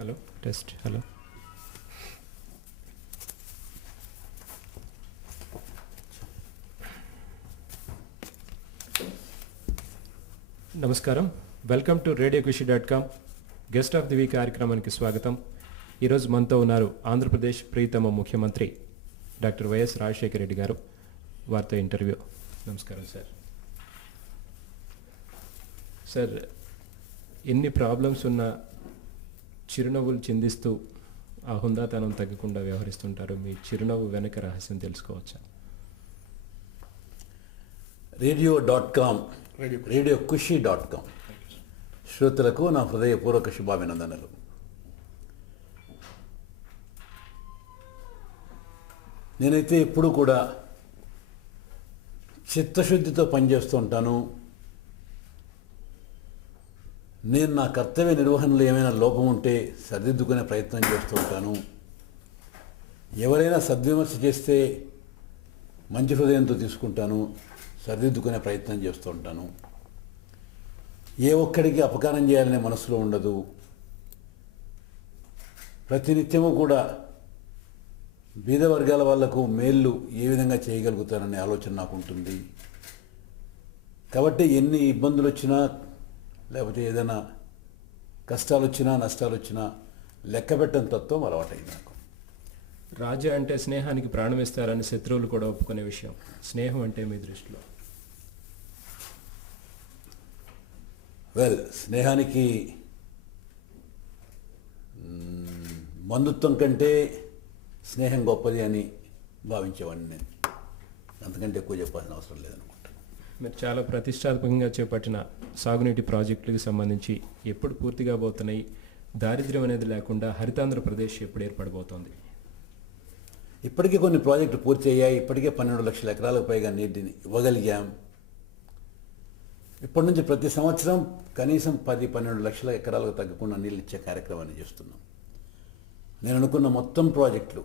Hello test hello నమస్కారం. Welcome to radiokrishi.com guest of the week కార్యక్రమానికి స్వాగతం. ఈరోజు మనతో ఉన్నారు ఆంధ్రప్రదేశ్ ప్రియతమ ముఖ్యమంత్రి డాక్టర్ వైఎస్ రాజశేఖర రెడ్డి గారు. వారితో ఇంటర్వ్యూ. నమస్కారం సార్. సార్, ఎన్ని ప్రాబ్లమ్స్ ఉన్నా చిరునవ్వులు చిందిస్తూ ఆ హుందాతనం తగ్గకుండా వ్యవహరిస్తుంటారు. మీ చిరునవ్వు వెనక రహస్యం తెలుసుకోవచ్చా? radiokrishi.com శ్రోతలకు నా హృదయపూర్వక శుభాభినందనలు. నేనైతే ఎప్పుడు కూడా చిత్తశుద్ధితో పనిచేస్తూ ఉంటాను. నేను నా కర్తవ్య నిర్వహణలో ఏమైనా లోపం ఉంటే సరిదిద్దుకునే ప్రయత్నం చేస్తూ ఉంటాను. ఎవరైనా సద్విమర్శ చేస్తే మంచి హృదయంతో తీసుకుంటాను, సరిదిద్దుకునే ప్రయత్నం చేస్తూ ఉంటాను. ఏ ఒక్కడికి అపకారం చేయాలనే మనసులో ఉండదు. ప్రతినిత్యము కూడా బీద వర్గాల వాళ్లకు మేళ్ళు ఏ విధంగా చేయగలుగుతాననే ఆలోచన నాకు ఉంటుంది. కాబట్టి ఎన్ని ఇబ్బందులు వచ్చినా లేకపోతే ఏదైనా కష్టాలు వచ్చినా నష్టాలు వచ్చినా లెక్క పెట్టని తత్వం అలవాటైంది నాకు. రాజా అంటే స్నేహానికి ప్రాణం ఇస్తారని శత్రువులు కూడా ఒప్పుకునే విషయం. స్నేహం అంటే మీ దృష్టిలో? స్నేహానికి బంధుత్వం కంటే స్నేహం గొప్పది అని భావించేవాడిని నేను. అంతకంటే ఎక్కువ చెప్పాల్సిన అవసరం లేదనుకుంటాను. మీరు చాలా ప్రతిష్టాత్మకంగా చేపట్టిన సాగునీటి ప్రాజెక్టులకు సంబంధించి ఎప్పుడు పూర్తిగా పోతున్నాయి? దారిద్ర్యం అనేది లేకుండా హరితాంధ్రప్రదేశ్ ఎప్పుడు ఏర్పడబోతోంది? ఇప్పటికే కొన్ని ప్రాజెక్టులు పూర్తి అయ్యాయి. ఇప్పటికే 12 లక్షల ఎకరాలకు పైగా నీటిని ఇవ్వగలిగాం. ఇప్పటి నుంచి ప్రతి సంవత్సరం కనీసం 10-12 లక్షల ఎకరాలకు తగ్గకుండా నీళ్ళు ఇచ్చే కార్యక్రమాన్ని చేస్తున్నాం. నేను అనుకున్న మొత్తం ప్రాజెక్టులు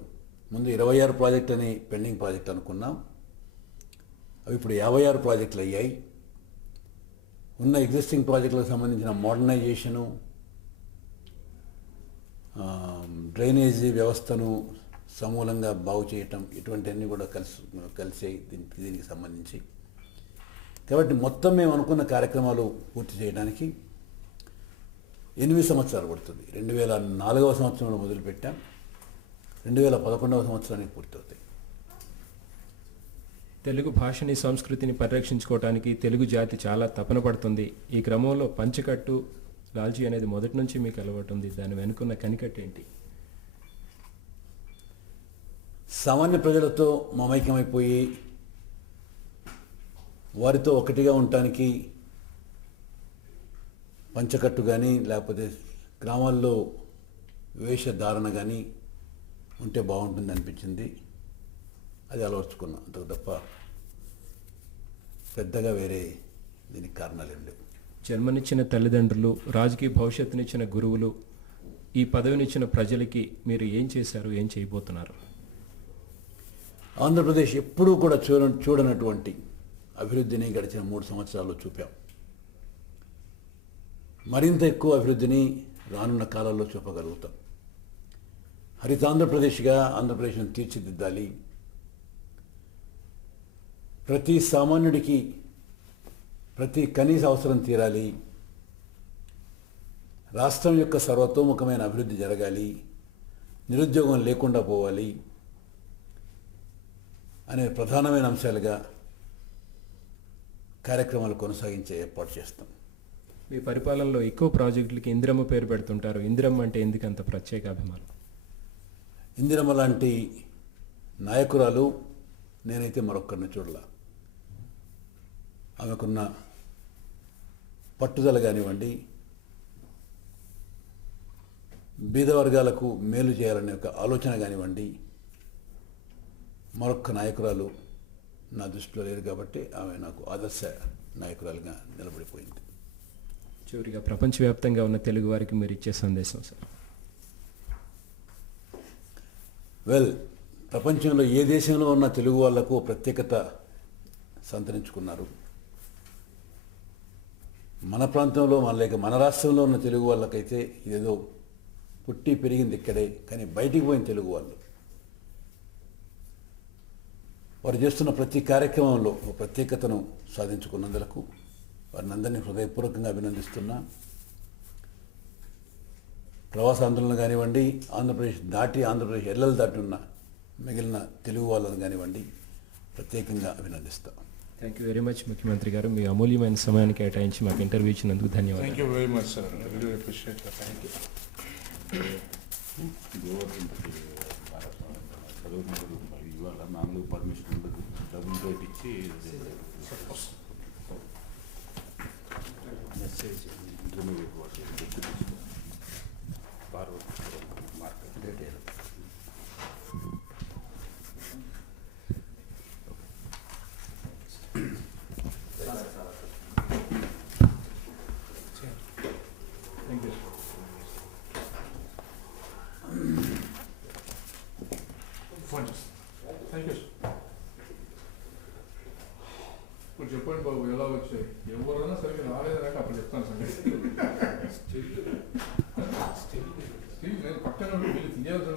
ముందు 26 ప్రాజెక్టు అని పెండింగ్ ప్రాజెక్ట్ అనుకున్నాం. అవి ఇప్పుడు 56 ప్రాజెక్టులు అయ్యాయి. ఉన్న ఎగ్జిస్టింగ్ ప్రాజెక్టులకు సంబంధించిన మోడర్నైజేషను, డ్రైనేజీ వ్యవస్థను సమూలంగా బాగు చేయటం, ఇటువంటివన్నీ కూడా కలిసి దీనికి సంబంధించి. కాబట్టి మొత్తం మేము అనుకున్న కార్యక్రమాలు పూర్తి చేయడానికి 8 సంవత్సరాలు పడుతుంది. 2004వ సంవత్సరంలో మొదలుపెట్టాం. 2011వ సంవత్సరానికి పూర్తవుతాయి. తెలుగు భాషని సంస్కృతిని పరిరక్షించుకోవడానికి తెలుగు జాతి చాలా తపన పడుతుంది. ఈ క్రమంలో పంచకట్టు లాల్జీ అనేది మొదటి నుంచి మీకు అలవాటు ఉంది. దాని వెనుకున్న కనికట్టు ఏంటి? సామాన్య ప్రజలతో మమైక్యమైపోయి వారితో ఒకటిగా ఉండటానికి పంచకట్టు కానీ లేకపోతే గ్రామాల్లో వేషధారణ కానీ ఉంటే బాగుంటుంది అనిపించింది. అది అలవర్చుకున్నాం. అంతకు తప్ప పెద్దగా వేరే దీనికి కారణాలు ఏం లేవు. జన్మనిచ్చిన తల్లిదండ్రులు, రాజకీయ భవిష్యత్తునిచ్చిన గురువులు, ఈ పదవినిచ్చిన ప్రజలకి మీరు ఏం చేశారు, ఏం చేయబోతున్నారు? ఆంధ్రప్రదేశ్ ఎప్పుడూ కూడా చూడనటువంటి అభివృద్ధిని గడిచిన 3 సంవత్సరాల్లో చూపాం. మరింత ఎక్కువ అభివృద్ధిని రానున్న కాలాల్లో చూపగలుగుతాం. హరితాంధ్రప్రదేశ్గా ఆంధ్రప్రదేశ్ను తీర్చిదిద్దాలి. ప్రతి సామాన్యుడికి ప్రతి కనీస అవసరం తీరాలి. రాష్ట్రం యొక్క సర్వతోముఖమైన అభివృద్ధి జరగాలి. నిరుద్యోగం లేకుండా పోవాలి అనే ప్రధానమైన అంశాలుగా కార్యక్రమాలు కొనసాగించే ఏర్పాటు చేస్తాం. మీ పరిపాలనలో ఎక్కువ ప్రాజెక్టులకి ఇందిరమ్మ పేరు పెడుతుంటారు. ఇందిరమ్మ అంటే ఎందుకు అంత ప్రత్యేక అభిమానం? ఇందిరమ్మ లాంటి నాయకురాలు నేనైతే మరొక్కరిని చూడలా. ఆమెకున్న పట్టుదల కానివ్వండి, బీద వర్గాలకు మేలు చేయాలనే ఒక ఆలోచన కానివ్వండి, మరొక్క నాయకురాలు నా దృష్టిలో లేదు. కాబట్టి ఆమె నాకు ఆదర్శ నాయకురాలుగా నిలబడిపోయింది. చివరిగా ప్రపంచవ్యాప్తంగా ఉన్న తెలుగు వారికి మీరు ఇచ్చే సందేశం సార్? ప్రపంచంలో ఏ దేశంలో ఉన్న తెలుగు వాళ్లకు ప్రత్యేకత సంతరించుకున్నారు. మన ప్రాంతంలో లేక మన రాష్ట్రంలో ఉన్న తెలుగు వాళ్ళకైతే ఇదేదో పుట్టి పెరిగింది ఇక్కడే, కానీ బయటికి పోయిన తెలుగు వాళ్ళు. వారు చేస్తున్న ప్రతి కార్యక్రమంలో ఒక ప్రత్యేకతను సాధించుకున్నందులకు వారిని అందరినీ హృదయపూర్వకంగా అభినందిస్తున్నా. ప్రవాస ఆందోళన కానివ్వండి, ఆంధ్రప్రదేశ్ ఎల్లలు దాటి ఉన్న మిగిలిన తెలుగు వాళ్ళని కానివ్వండి, ప్రత్యేకంగా అభినందిస్తాం. థ్యాంక్ యూ వెరీ మచ్ ముఖ్యమంత్రి గారు. మీ అమూల్యమైన సమయాన్ని కేటాయించి మాకు ఇంటర్వ్యూ ఇచ్చినందుకు ధన్యవాదాలు. Thank you very much, sir. I really appreciate that. Thank you. ఇవాళ మామూలు పర్మిషన్ ఉండదు, డబ్బులు పెట్టించి మెసేజ్ ఇంటర్మీడియట్ వాళ్ళు forward market detail. Thank you. Phone చేస్తాను. Thank you. ఇప్పుడు చెప్పండి బాబు, ఎలా వచ్చాయి? ఎవరైనా సరిగ్గా రాలేదంటే అప్పుడు చెప్తాను సంగతి. స్టిల్ నేను పక్కన తీయాల్సిన